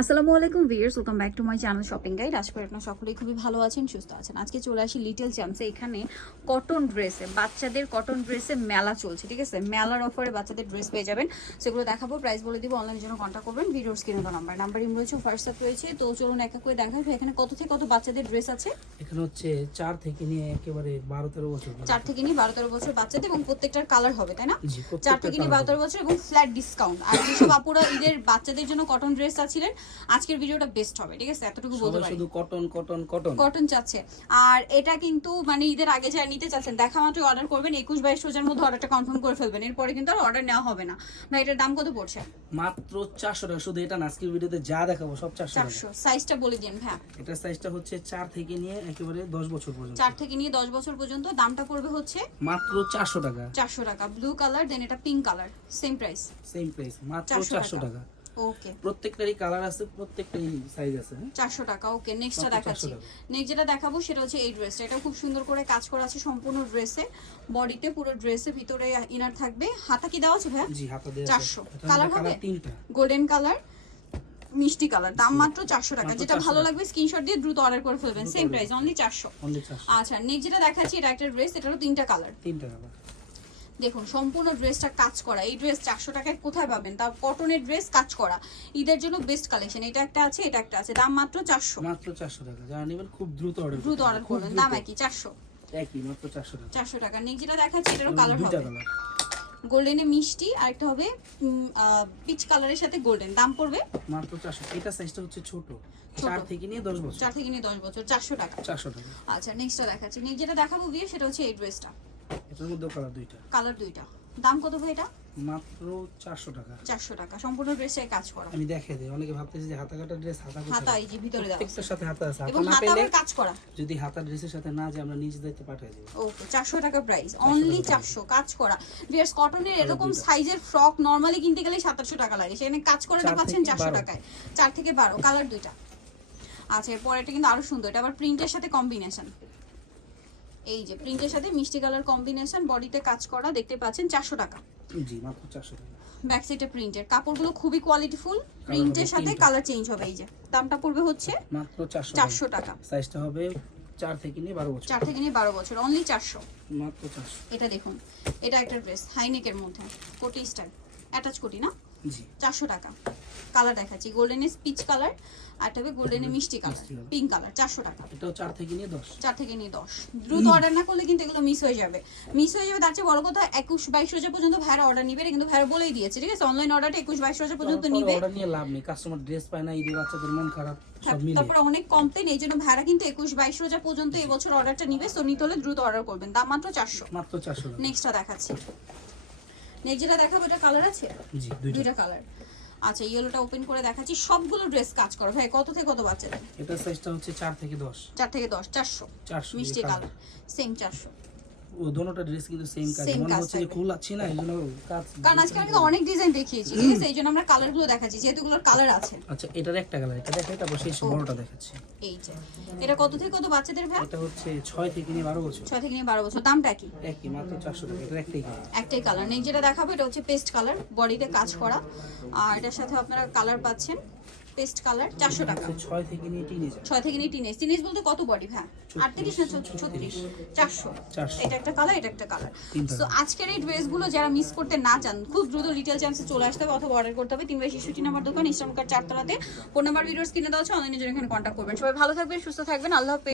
আসসালামু আলাইকুম viewers welcome back to my channel shopping guide আশা করি আপনারা সকলেই খুবই ভালো আছেন সুস্থ আছেন। আজকে চলে আসি লিটল চ্যাম্পসে এখানে কটন ড্রেসে বাচ্চাদের কটন ড্রেসে মেলা চলছে ঠিক আছে? মেলার অফারে বাচ্চাদের ড্রেস পেয়ে যাবেন। সেগুলো দেখাবো প্রাইস বলে দিব অনলাইনের জন্য কন্ট্যাক্ট করবেন। ভিডিওর স্ক্রিনে তো নাম্বার নাম্বার ইম রয়েছে হোয়াটসঅ্যাপ রয়েছে। তো চলুন এক এক করে দেখা হবে এখানে কত থেকে কত বাচ্চাদের ড্রেস আছে? এখানে হচ্ছে চার থেকে নিয়ে একেবারে বারো তেরো বছর চার থেকে নিয়ে বারো তেরো বছর বাচ্চাদের এবং প্রত্যেকটার কালার হবে তাই না? চার থেকে নিয়ে বারো তেরো বছর এবং ফ্ল্যাট ডিসকাউন্ট আর যেসব আপুরা ঈদের বাচ্চাদের জন্য কটন ড্রেস চাচ্ছিলেন আজকের ভিডিওটা বেস্ট হবে ঠিক আছে? এতটুকু বলতে পারি। শুধু কটন কটন কটন কটন চাচ্ছে। আর এটা কিন্তু মানে ঈদের আগে যা নিতে চাচ্ছেন দেখা মাত্র অর্ডার করবেন একুশ বাইশ রোজার মধ্যে অর্ডারটা কনফার্ম করে ফেলবেন। এরপরে কিন্তু আর অর্ডার নেওয়া হবে না। ভাই এটার দাম কত পড়ছে? মাত্র চারশো টাকা। শুধু এটা না আজকের ভিডিওতে যা দেখাবো সব চারশো টাকা। চারশো। সাইজটা বলে দিন হ্যাঁ এটা সাইজটা হচ্ছে চার থেকে নিয়ে একেবারে দশ বছর পর্যন্ত। চার থেকে নিয়ে দশ বছর পর্যন্ত দামটা পড়বে হচ্ছে মাত্র চারশো টাকা। চারশো টাকা। ব্লু কালার দেন এটা pink colour same price same price মাত্র 400 চারশো টাকা। ওকে প্রত্যেকটারই কালার আছে প্রত্যেকটারই সাইজ আছে হ্যাঁ? চারশো টাকা ওকে নেক্সটটা দেখাচ্ছি। নেক্সট যেটা দেখাবো সেটা হচ্ছে এই ড্রেসটা এটা খুব সুন্দর করে কাজ করা আছে সম্পূর্ণ ড্রেসে বডিতে পুরো ড্রেসের ভিতরে ইনার থাকবে। হাতা কি দেওয়া আছে ভাইয়া? জি হাতা দিয়ে 400 কালার হবে? তিনটা। গোল্ডেন কালার মিষ্টি কালার দাম মাত্র চারশো টাকা। যেটা ভালো লাগবে স্ক্রিনশট দিয়ে দ্রুত অর্ডার করে ফেলবেন। সেম প্রাইস অনলি চারশো। অনলি চারশো। আচ্ছা নেক্সট যেটা দেখাচ্ছি এটা একটা ড্রেস এটারও তিনটা কালার তিনটা কালার দেখুন সম্পূর্ণ ড্রেসটা কাজ করা। এই ড্রেস চারশো টাকায় কোথায় পাবেন? তার কটনের ড্রেস কাজ করা। ঈদের জন্য বেস্ট কালেকশন এটা একটা আছে এটা একটা আছে। দাম মাত্র চারশো। মাত্র চারশো টাকা। যারা নেবেন খুব দ্রুত অর্ডার দ্রুত অর্ডার করবেন। দাম একই চারশো। একই মাত্র চারশো টাকা। চারশো টাকা। নেক্সট যেটা দেখাচ্ছি এটারও কালার হবে। গোল্ডেনে মিষ্টি আর একটা হবে পিচ কালারের সাথে গোল্ডেন দাম পড়বে? মাত্র চারশো। এটা সাইজটা হচ্ছে ছোট। ছোট। চার থেকে নিয়ে দশ বছর। চার থেকে নিয়ে দশ বছর। চারশো টাকা। চারশো টাকা। আচ্ছা নেক্সটটা দেখাচ্ছি। নেক্সট যেটা দেখাবো বিয়ে সেটা হচ্ছে এই ড্রেসটা এটার কালার দুইটা। কালার দুইটা। দাম কত ভাই এটা? মাত্র চারশো টাকা। চারশো টাকা। সম্পূর্ণ ড্রেসটাই কাজ করা। আমি দেখে দিই। অনেকে ভাবতেছে যে হাতা কাটা ড্রেস হাতা? হাতা এই যে ভিতরে আছে। প্রত্যেকটার সাথে হাতা আছে। এবং কাজ করা। যদি হাতা ড্রেসের সাথে না যে আমরা নিজ দায়িত্বে পাঠিয়ে দেবো। ওকে চারশো টাকা প্রাইস অনলি চারশো। কাজ করা। কটনের এরকম সাইজের ফ্রক নর্মালি কিনতে গেলে সাতাশশো টাকা লাগে। সেখানে কাজ করে চার পাচ্ছেন থেকে চারশো বারো। টাকায়। চার থেকে বারো। কালার দুইটা। আচ্ছা এরপর এটা কিন্তু আরও সুন্দর। এটা আবার প্রিন্টের সাথে কম্বিনেশন এই যে প্রিন্টের সাথে মিষ্টি কালার কম্বিনেশন বডিতে কাজ করা দেখতে পাচ্ছেন চারশো টাকা। জি মাত্র চারশো টাকা। ব্যাক সাইডে প্রিন্টের কাপড়গুলো খুবই কোয়ালিটিফুল প্রিন্টের সাথে কালার চেঞ্জ হবে এই যে। দামটা পড়বে হচ্ছে মাত্র চারশো টাকা। সাইজটা হবে চার থেকে নিয়ে বারো বছর। চার থেকে নিয়ে বারো বছর অনলি চারশো। মাত্র চারশো। এটা দেখুন এটা একটা ড্রেস হাইনেকের মধ্যে কোটি স্টাইল অ্যাটাচ কোটি না? চারশো টাকা। কালার দেখাচ্ছি গোল্ডেনের স্পিচ কালার আর একটা হবে গোল্ডেনের মিষ্টি কালার পিঙ্ক কালার চারশো টাকা। এটাও চার থেকে নিয়ে দশ। চার থেকে নিয়ে দশ। দ্রুত অর্ডার না করলে কিন্তু এগুলো মিস হয়ে যাবে। মিস হয়ে যাবে তার চেয়ে বড় কথা একুশ বাইশ রোজা পর্যন্ত ভাইরা অর্ডার নিবে কিন্তু ভাইরা বলেই দিয়েছে ঠিক আছে? অনলাইন অর্ডারটা একুশ বাইশ রোজা পর্যন্ত নিবে। অর্ডার নিয়ে লাভ নেই কাস্টমার ড্রেস পায় না ঈদের বাচ্চাদের মন খারাপ তারপরে অনেক কমপ্লেন এই জন্য ভাইরা কিন্তু একুশ বাইশ রোজা পর্যন্ত এবছর অর্ডারটা নিবে সো নিতে হলে দ্রুত অর্ডার করবেন দাম মাত্র চারশো। মাত্র চারশো নেক্সটটা দেখাচ্ছি। নেক্সট যেটা দেখাবো এটা কালার আছে? জি দুইটা। কালার আচ্ছা ইয়েলোটা ওপেন করে দেখাচ্ছি। সবগুলো ড্রেস কাজ করো। ভাই কত থেকে কত বাচ্চাদের? এটা সাইজটা হচ্ছে চার থেকে দশ। চার থেকে দশ চারশো। চারশো মিষ্টি কালার সেম চারশো। ও দোনোটা ড্রেস কিন্তু সেম কাজ। মনে হচ্ছে যে। ফুল আছে না এই জন্য কাজ কারণ আজকে আমি অনেক ডিজাইন দেখিয়েছি ঠিক আছে? এই জন্য আমরা কালারগুলো দেখাচ্ছি যেহেতু এগুলোর কালার আছে। আচ্ছা এটার একটা কালার এটা দেখাই তারপর শেষ বড়টা দেখাচ্ছি। এই যে এটা কত থেকে কত বাচ্চাদের ভাই? এটা হচ্ছে ছয় থেকে নিয়ে বারো বছর। ছয় থেকে নিয়ে বারো বছর দামটা কি? একই মাত্র চারশো টাকা এটার একটাই কালার একটাই কালার নেই যেটা দেখাবো এটা হচ্ছে পেস্ট কালার বডিতে কাজ করা। আর এটার সাথে আপনারা কালার পাচ্ছেন। পেস্ট কালার চারশো টাকা। ছয় থেকে নিয়ে টিনেজার ছয় থেকে নিয়ে টিনেজ টিনেজ বলতে কত বডি ভাই? আটত্রিশ না ছত্রিশ। চারশো। এটা একটা কালার এটা একটা কালার সো আজকের এই ড্রেসগুলো যারা মিস করতে না চান খুব দ্রুত লিটেল চান্সে চলে আসতে হবে অথবা অর্ডার করতে হবে। তিন বাই শিশুটি নাম্বার দোকান ইসলামকার কার্ড চারতলাতে। ফোন নাম্বার ভিডিওস কিনে দেওয়া হচ্ছে অনলাইনে জন্য এখানে কন্ট্যাক্ট করবেন। সবাই ভালো থাকবেন সুস্থ থাকবেন। আল্লাহ